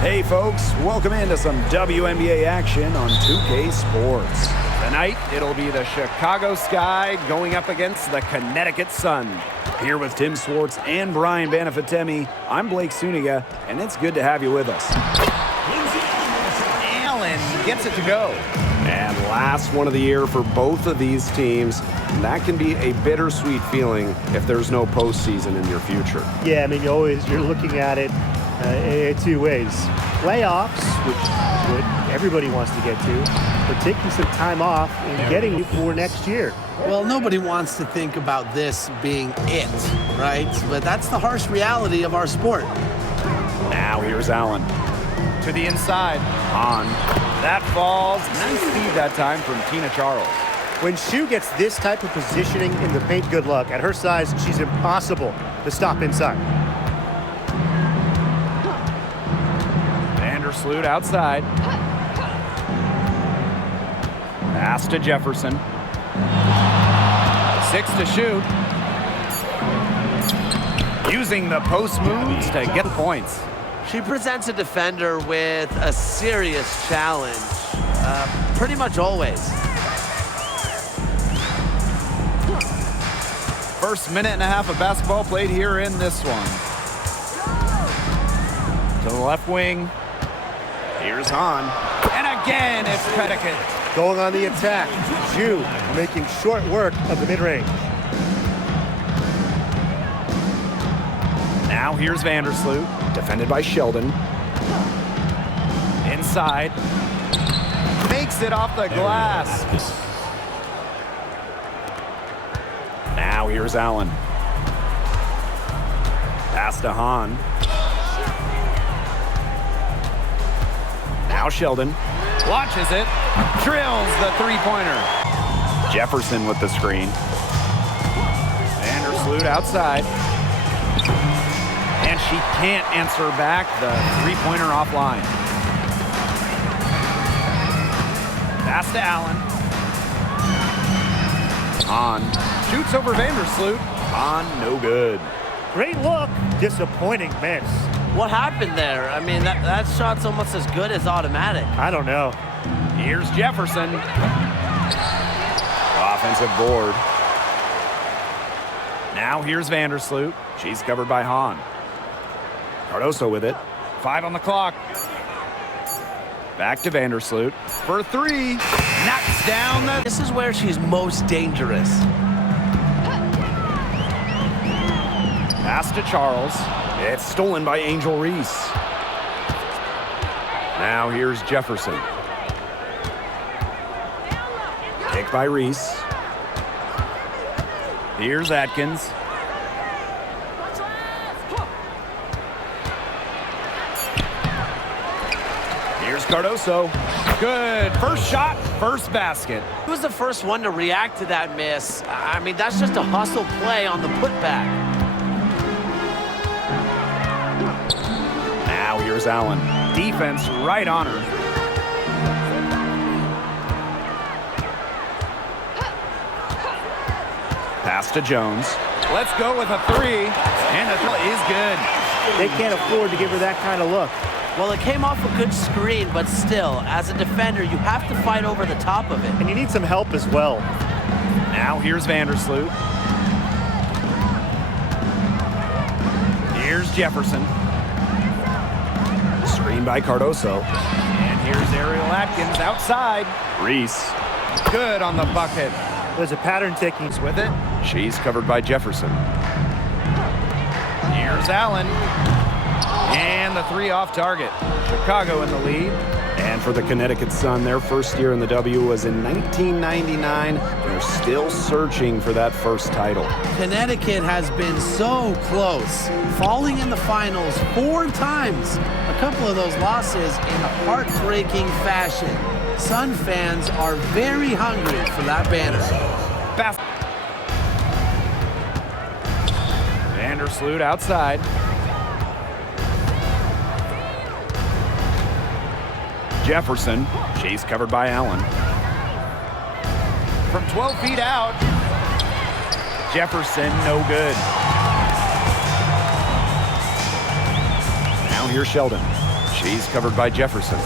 Hey folks, welcome into some WNBA action on 2K Sports. Tonight, it'll be the Chicago Sky going up against the Connecticut Sun. Here with Tim Swartz and Brian Banafitemi, I'm Blake Suniga, and it's good to have you with us. Allen gets it to go. And last one of the year for both of these teams. That can be a bittersweet feeling if there's no postseason in your future. Yeah, I mean, you're looking at it two ways. Playoffs, which is what everybody wants to get to, but taking some time off and getting you for next year. Well, nobody wants to think about this being it, right? But that's the harsh reality of our sport. Now here's Allen. To the inside. On. That falls. Nice speed that time from Tina Charles. When Shu gets this type of positioning in the paint, good luck. At her size, she's impossible to stop inside. Vandersloot outside. Pass to Jefferson. 6 to shoot. Using the post moves to get points. She presents a defender with a serious challenge, pretty much always. First minute and a half of basketball played here in this one. To the left wing. Here's Hahn. And again, it's Connecticut. Going on the attack, Shu making short work of the mid-range. Now here's Vandersloot. Defended by Sheldon. Inside. Makes it off the glass. Now here's Allen. Pass to Hahn. Now Sheldon. Launches it. Drills the three-pointer. Jefferson with the screen. Vandersloot outside. And she can't answer back the three-pointer offline. Pass to Allen. On. Shoots over Vandersloot. On, no good. Great look, disappointing miss. What happened there? I mean, that shot's almost as good as automatic. I don't know. Here's Jefferson. Offensive board. Now here's Vandersloot. She's covered by Hahn. Cardoso with it. 5 on the clock. Back to Vandersloot. For 3. Knocks down the... This is where she's most dangerous. Pass to Charles. It's stolen by Angel Reese. Now here's Jefferson. Kick by Reese. Here's Atkins. Here's Cardoso. Good. First shot, first basket. Who was the first one to react to that miss? I mean, that's just a hustle play on the putback. Now here's Allen. Defense right on her. Pass to Jones. Let's go with a 3. And the three is good. They can't afford to give her that kind of look. Well, it came off a good screen, but still, as a defender, you have to fight over the top of it. And you need some help as well. Now here's Vandersloot. Here's Jefferson. Screen by Cardoso. And here's Ariel Atkins outside. Reese. Good on the bucket. There's a pattern taking With it. She's covered by Jefferson. Here's Allen. And the 3 off target. Chicago in the lead. And for the Connecticut Sun, their first year in the W was in 1999. They're still searching for that first title. Connecticut has been so close, falling in the finals 4 times. A couple of those losses in heartbreaking fashion. Sun fans are very hungry for that banner. Vandersloot outside. Jefferson. She's covered by Allen. From 12 feet out. Jefferson, no good. Now here's Sheldon. She's covered by Jefferson.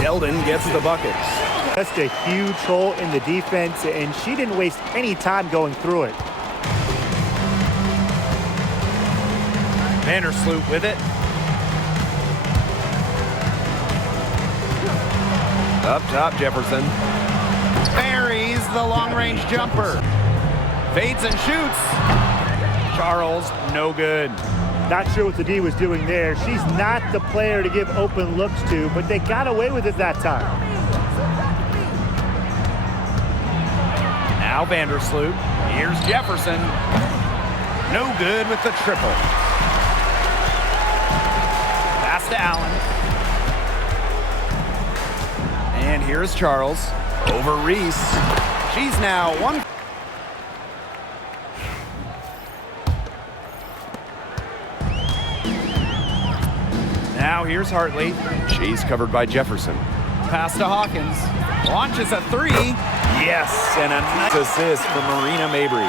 Sheldon gets the bucket. Just a huge hole in the defense, and she didn't waste any time going through it. Vandersloot with it. Up top, Jefferson. Buries the long-range jumper. Fades and shoots. Charles, no good. Not sure what the D was doing there. She's not the player to give open looks to, but they got away with it that time. Now Vandersloot. Here's Jefferson. No good with the triple. Pass to Allen. And here's Charles. Over Reese. She's now one. Now here's Hartley. She's covered by Jefferson. Pass to Hawkins. Launches a three. Yes, and a nice assist from Marina Mabry.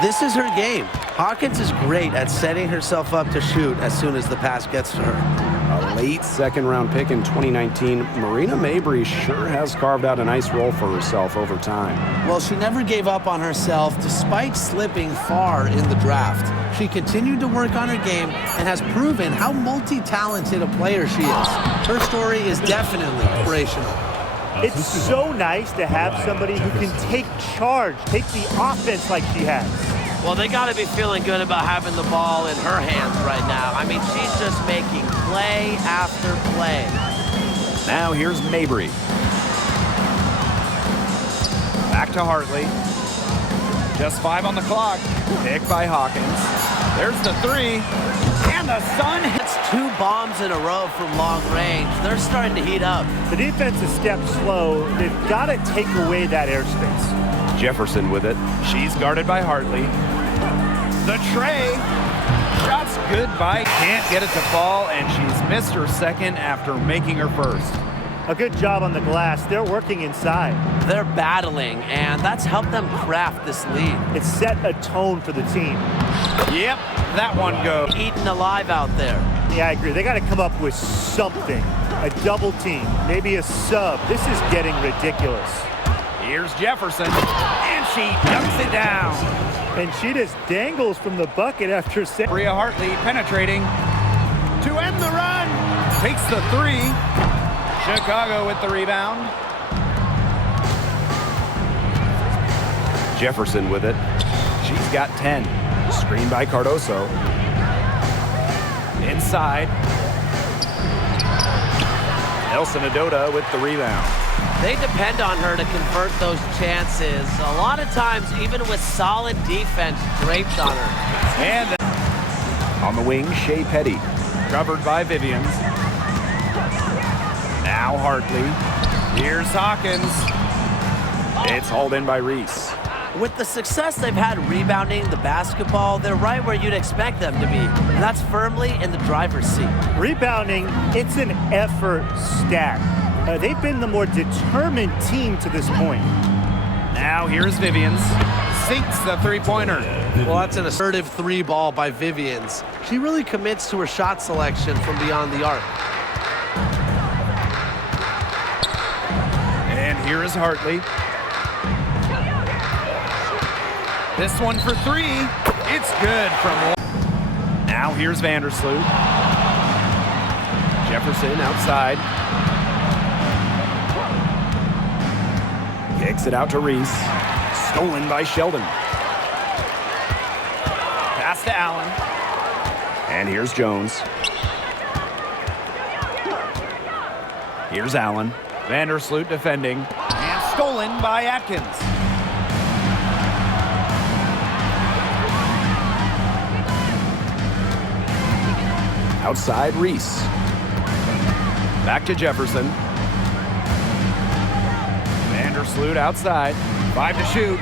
This is her game. Hawkins is great at setting herself up to shoot as soon as the pass gets to her. A late second-round pick in 2019, Marina Mabry sure has carved out a nice role for herself over time. Well, she never gave up on herself despite slipping far in the draft. She continued to work on her game and has proven how multi-talented a player she is. Her story is definitely inspirational. It's so nice to have somebody who can take charge, take the offense like she has. Well, they got to be feeling good about having the ball in her hands right now. I mean, she's just making play after play. Now here's Mabry. Back to Hartley. Just 5 on the clock. Picked by Hawkins. There's the three. And the Sun hits. That's 2 bombs in a row from long range. They're starting to heat up. The defense is stepped slow. They've got to take away that airspace. Jefferson with it. She's guarded by Hartley. The tray. Shot's good by. Can't get it to fall, and she's missed her second after making her first. A good job on the glass. They're working inside. They're battling, and that's helped them craft this lead. It set a tone for the team. Yep, that one goes. Eaten alive out there. Yeah, I agree. They got to come up with something. A double team, maybe a sub. This is getting ridiculous. Here's Jefferson, and she dunks it down. And she just dangles from the bucket after Bria Hartley penetrating to end the run. Takes the three. Chicago with the rebound. Jefferson with it. She's got 10. Screen by Cardoso. Inside. Nelson Adota with the rebound. They depend on her to convert those chances. A lot of times, even with solid defense draped on her. And On the wing, Shea Petty. covered by Vivians. Now Hartley. Here's Hawkins. It's hauled in by Reese. With the success they've had rebounding the basketball, they're right where you'd expect them to be. And that's firmly in the driver's seat. Rebounding, it's an effort stat. They've been the more determined team to this point. Now here's Vivians. Sinks the three-pointer. Well, that's an assertive 3 ball by Vivians. She really commits to her shot selection from beyond the arc. And here is Hartley. This one for 3. It's good from one. Now here's Vandersloot. Jefferson outside. Kicks it out to Reese. Stolen by Sheldon. Pass to Allen. And here's Jones. Here's Allen. Vandersloot defending. And stolen by Atkins. Outside Reese. Back to Jefferson. Vandersloot outside. 5 to shoot.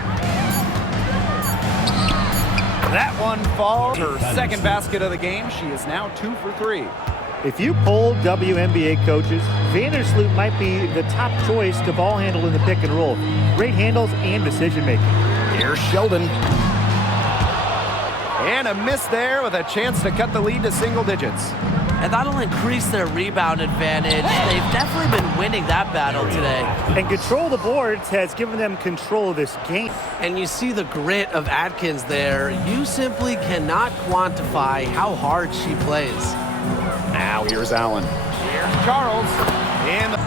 That one falls. Her second basket of the game. She is now 2 for 3. If you poll WNBA coaches, Vandersloot might be the top choice to ball handle in the pick and roll. Great handles and decision making. Here's Sheldon. And a miss there with a chance to cut the lead to single digits. And that'll increase their rebound advantage. They've definitely been winning that battle today. And control of the boards has given them control of this game. And you see the grit of Atkins there. You simply cannot quantify how hard she plays. Now here's Allen. Here's Charles. And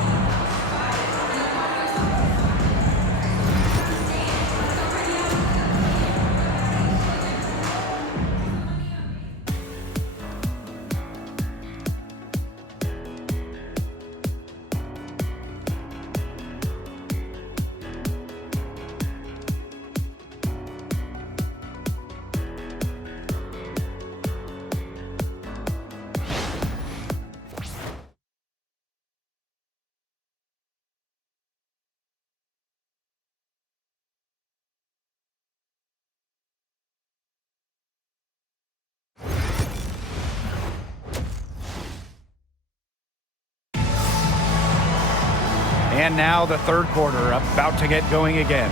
And now the third quarter about to get going again.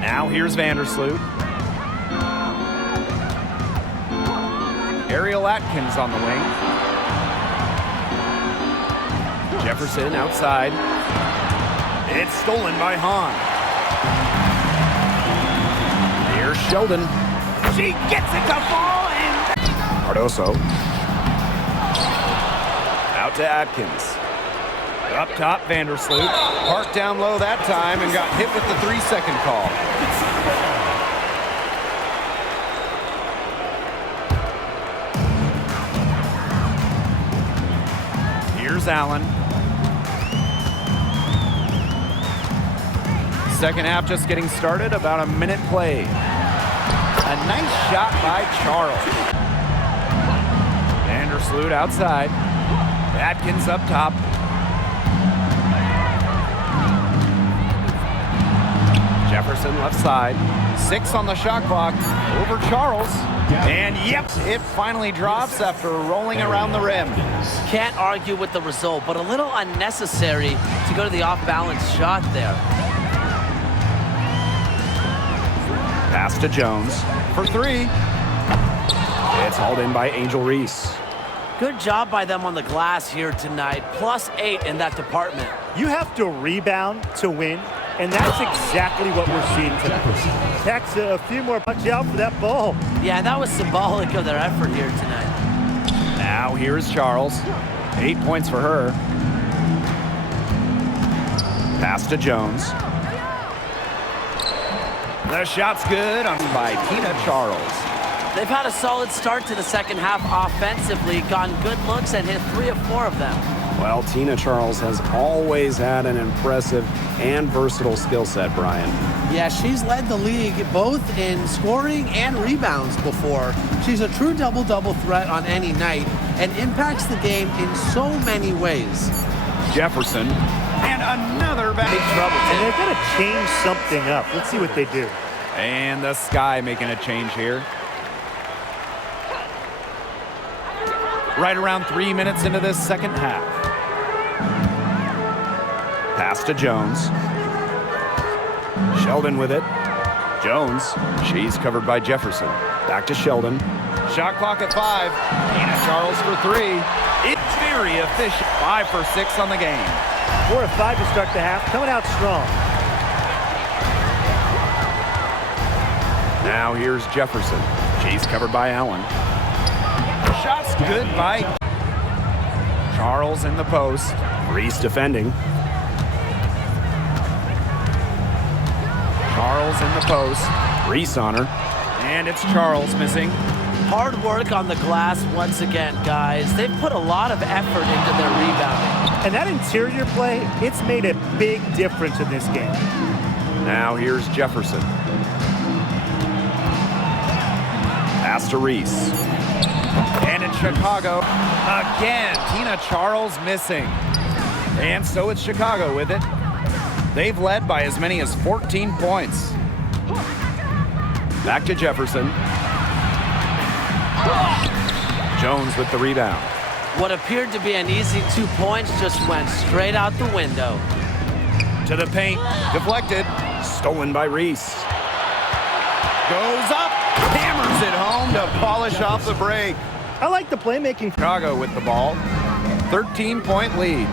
Now here's Vandersloot. Ariel Atkins on the wing. Jefferson outside. it's stolen by Hahn. Here's Sheldon. She gets it to fall and Cardoso. Out to Atkins. Up top, Vandersloot. Parked down low that time and got hit with the 3-second call. Here's Allen. Second half just getting started, about a minute played. A nice shot by Charles. Vandersloot outside. Atkins up top. Jefferson left side. 6 on the shot clock. Over Charles. And yep, it finally drops after rolling around the rim. Can't argue with the result, but a little unnecessary to go to the off-balance shot there. Pass to Jones for 3. It's hauled in by Angel Reese. Good job by them on the glass here tonight. +8 in that department. You have to rebound to win, and that's exactly what we're seeing tonight. Tex, a few more. Watch out for that ball. Yeah, that was symbolic of their effort here tonight. Now here's Charles. 8 points for her. Pass to Jones. The shot's good by Tina Charles. They've had a solid start to the second half offensively, gotten good looks and hit 3 of 4 of them. Well, Tina Charles has always had an impressive and versatile skill set, Brian. Yeah, she's led the league both in scoring and rebounds before. She's a true double-double threat on any night and impacts the game in so many ways. Jefferson. And another back. Big trouble. And they've got to change something up. Let's see what they do. And the Sky making a change here. Right around 3 minutes into this second half. Pass to Jones. Sheldon with it. Jones. She's covered by Jefferson. Back to Sheldon. Shot clock at 5. Tina Charles for 3. It's very efficient. 5 for 6 on the game. 4 of 5 to start the half. Coming out strong. Now here's Jefferson. She's covered by Allen. Shot's good by Charles in the post. Reese defending. Charles in the post. Reese on her. And it's Charles missing. Hard work on the glass once again, guys. They've put a lot of effort into their rebounding. And that interior play, it's made a big difference in this game. Now here's Jefferson. Pass to Reese. And in Chicago, again, Tina Charles missing. And so it's Chicago with it. They've led by as many as 14 points. Back to Jefferson. Jones with the rebound. What appeared to be an easy 2 points just went straight out the window. To the paint, deflected, stolen by Reese. Goes up, hammers it home to polish off the break. I like the playmaking. Chicago with the ball, 13-point lead.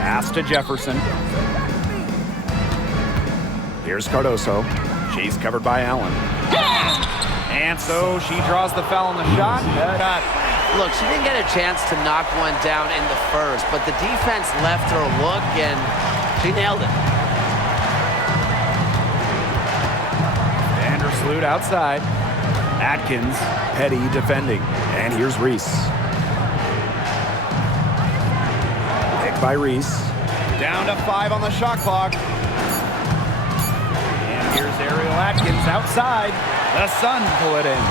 Pass to Jefferson. Here's Cardoso. She's covered by Allen. And so she draws the foul on the shot. Look, she didn't get a chance to knock one down in the first, but the defense left her a look, and she nailed it. Vandersloot outside. Atkins, Petty defending. And here's Reese. Picked by Reese. Down to 5 on the shot clock. And here's Ariel Atkins outside. The Suns pull it in.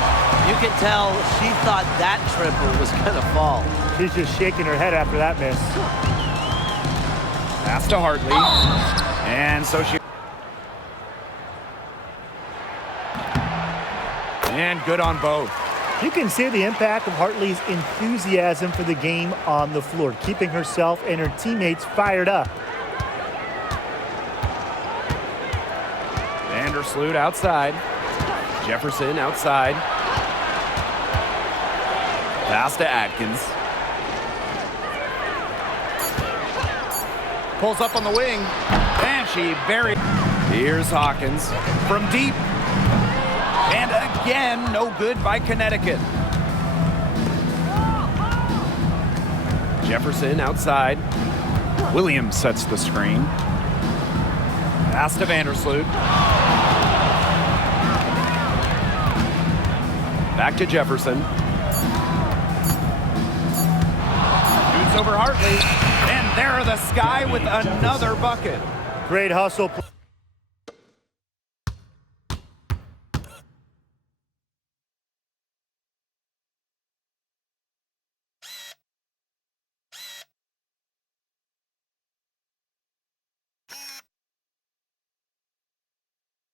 You can tell she thought that triple was going to fall. She's just shaking her head after that miss. Pass to Hartley. And so she... And good on both. You can see the impact of Hartley's enthusiasm for the game on the floor, keeping herself and her teammates fired up. Vandersloot outside. Jefferson outside. Pass to Atkins. Pulls up on the wing. And she buried. Here's Hawkins from deep. And again, no good by Connecticut. Jefferson outside. Williams sets the screen. Pass to Vandersloot. Back to Jefferson. Shoots over Hartley. And there are the Sky with another bucket. Great hustle.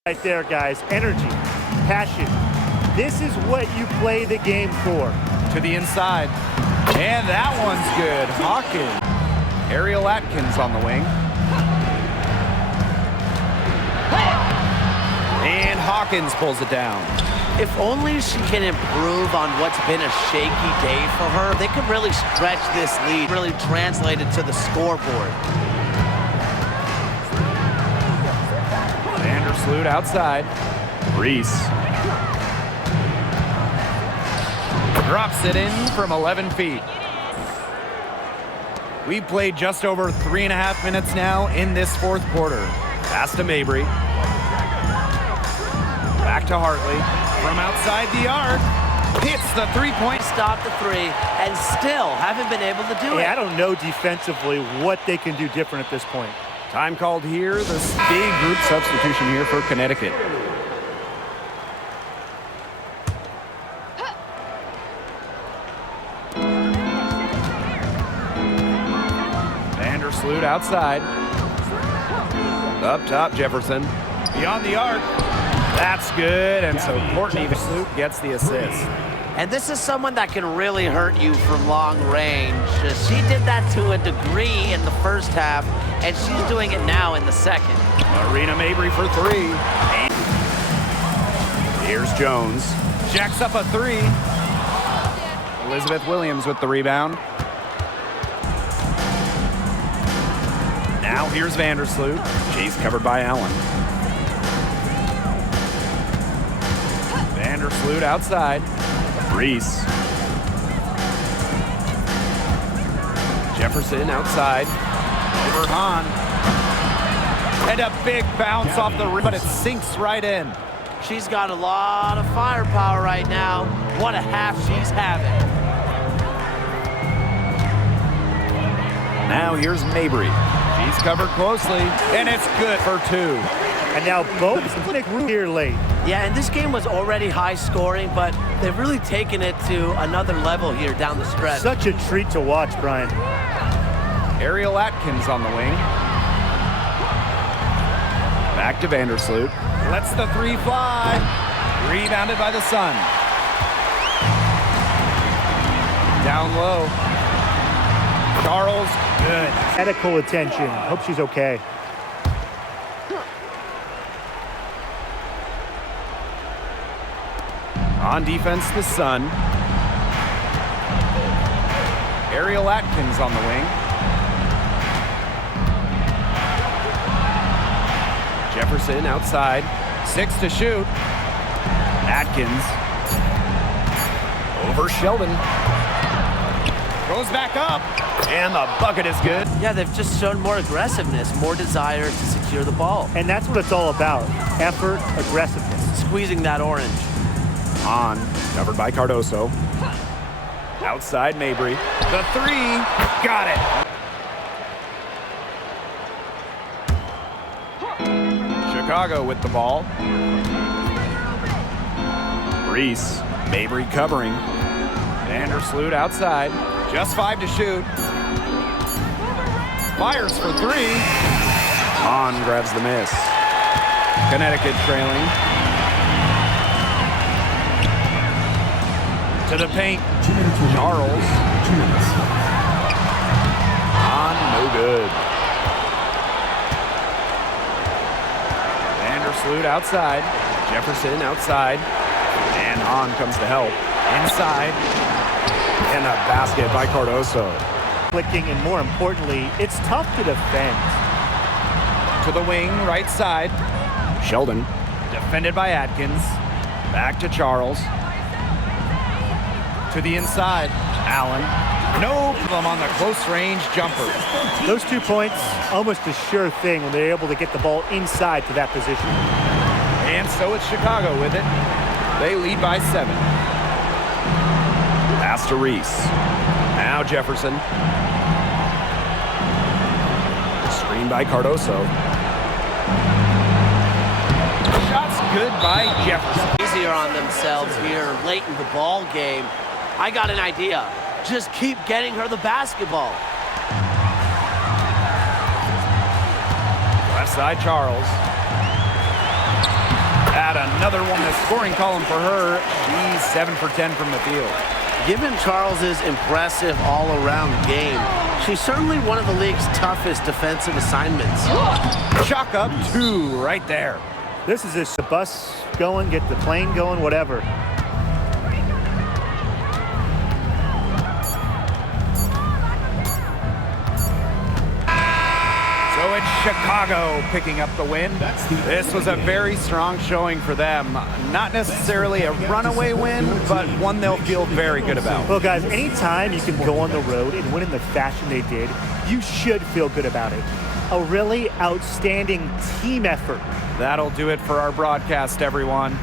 Right there, guys. Energy, passion. This is what you play the game for. To the inside. And that one's good. Hawkins. Ariel Atkins on the wing. And Hawkins pulls it down. If only she can improve on what's been a shaky day for her, they could really stretch this lead, really translate it to the scoreboard. Vandersloot outside. Reese. Drops it in from 11 feet. We've played just over 3.5 minutes now in this fourth quarter. Pass to Mabry. Back to Hartley. From outside the arc. Hits the three-point. Stop the three and still haven't been able to do it. I don't know defensively what they can do different at this point. Time called here. This big group substitution here for Connecticut. Vandersloot outside. Up top, Jefferson. Beyond the arc. That's good. And so Courtney Vandersloot gets the assist. And this is someone that can really hurt you from long range. She did that to a degree in the first half, and she's doing it now in the second. Marina Mabry for three. Here's Jones. Jacks up a three. Elizabeth Williams with the rebound. Now here's Vandersloot. She's covered by Allen. Vandersloot outside. Reese. Jefferson outside. Over Hahn. And a big bounce off the rim, but it sinks right in. She's got a lot of firepower right now. What a half she's having. Now here's Mabry. She's covered closely, and it's good for two. And now both click here late. Yeah, and this game was already high scoring, but they've really taken it to another level here down the stretch. Such a treat to watch, Brian. Ariel Atkins on the wing. Back to Vandersloot. Lets the three fly. Rebounded by the Sun. Down low. Charles, good. Medical attention. Hope she's okay. On defense, the Sun. Ariel Atkins on the wing. Jefferson outside. 6 to shoot. Atkins. Over Sheldon. Goes back up. And the bucket is good. Yeah, they've just shown more aggressiveness, more desire to secure the ball. And that's what it's all about. Effort, aggressiveness. Squeezing that orange. On. Covered by Cardoso. Outside Mabry. The 3. Got it. Chicago with the ball. Reese. Mabry covering. Vandersloot outside. Just 5 to shoot. Fires for 3. On grabs the miss. Connecticut trailing. To the paint. Charles. On, no good. Vandersloot outside. Jefferson outside. And on comes the help. Inside. And a basket by Cardoso. Clicking, and more importantly, it's tough to defend. To the wing, right side. Sheldon. Defended by Atkins. Back to Charles. To the inside. Allen. No problem on the close range jumper. Those 2 points, almost a sure thing when they're able to get the ball inside to that position. And so it's Chicago with it. They lead by 7. Pass to Reese. Now Jefferson. Screen by Cardoso. Shots good by Jefferson. Easier on themselves here late in the ball game. I got an idea. Just keep getting her the basketball. Left side, Charles. Add another one in the scoring column for her. She's 7 for 10 from the field. Given Charles's impressive all-around game, she's certainly one of the league's toughest defensive assignments. Chalk up 2 right there. This is just the bus going, get the plane going, whatever. So it's Chicago picking up the win. This was a very strong showing for them. Not necessarily a runaway win, but one they'll feel very good about. Well, guys, anytime you can go on the road and win in the fashion they did, you should feel good about it. A really outstanding team effort. That'll do it for our broadcast, everyone.